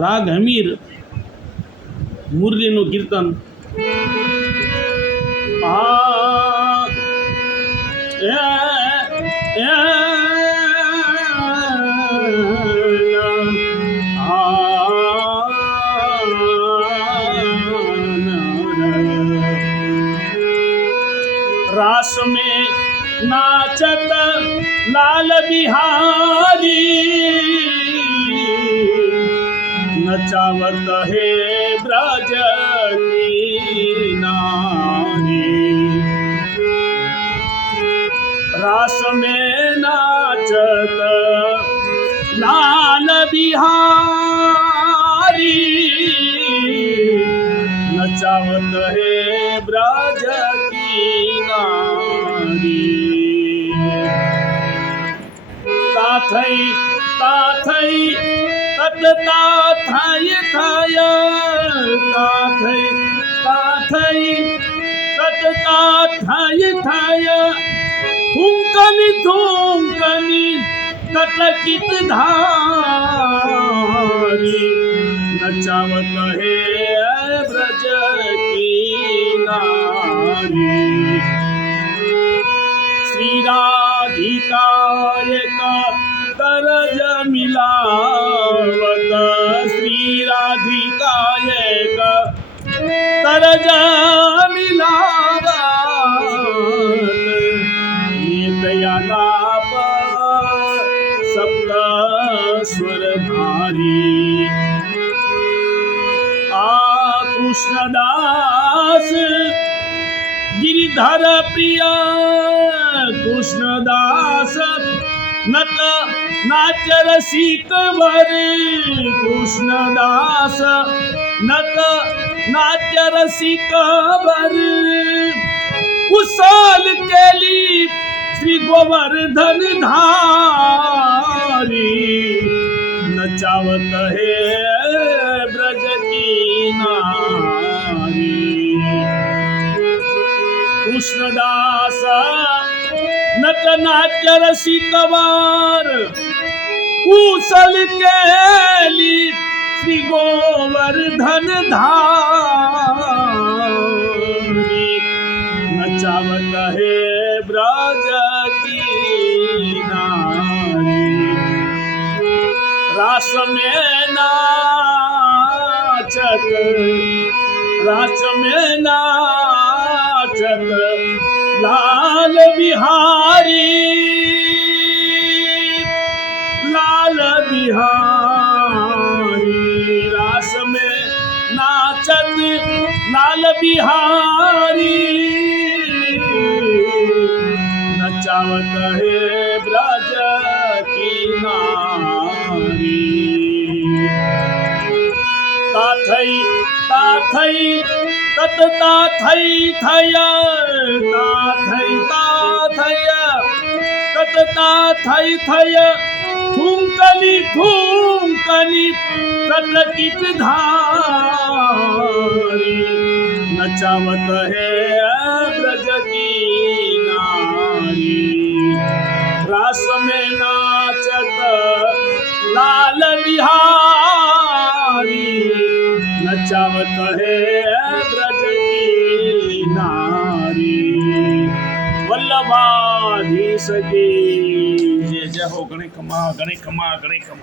રાગ હમીર મુરલીનું કીર્તન रास में नाचत लाल बिहारी नचावत है ब्रज की नारी। रास में नाचत लाल बिहारी नचावत है ब्रज की नारी। ताथई ताथई तत ताथई थाय ताथई ताथई तत ताथई थाय थुंकनी थुंकनी तटकित धारी नचावत है ब्रज की नारी। श्री राधिकाय का तरज मिलावत श्री राधिकाय का तरज मिलावत नित्यालाप सप्त स्वर भारी। कृष्णदास गिरिधर प्रिय कृष्णदास नत नाट्य रसिक वर कृष्णदास नत नाट्य रसिक वर कुशल केली श्री गोवर्धन धारी नचावत है ब्रज की नारी। कृष्णदास नट नाट्य रसिक वर कुशल केली श्री गोवर्धन धारी नचावत है ब्रज की नारी। रास में नाचत रास में नाचत लाल बिहारी लाल बिहारी। रास में नाचत लाल बिहारी नचावत है ब्रज की नारी। ताथई ताथई तत ताथई थय ताथई ताथय तत ताथई थय थुंकनी थुंकनी तटकित धारी नचावत है ब्रज की नारी। रास में नाचत लाल बिहारी नचावत है ब्रज की नारी। वल्लभाधीश की जय जय हो। गणे खमा गणे खमा गणे खमा।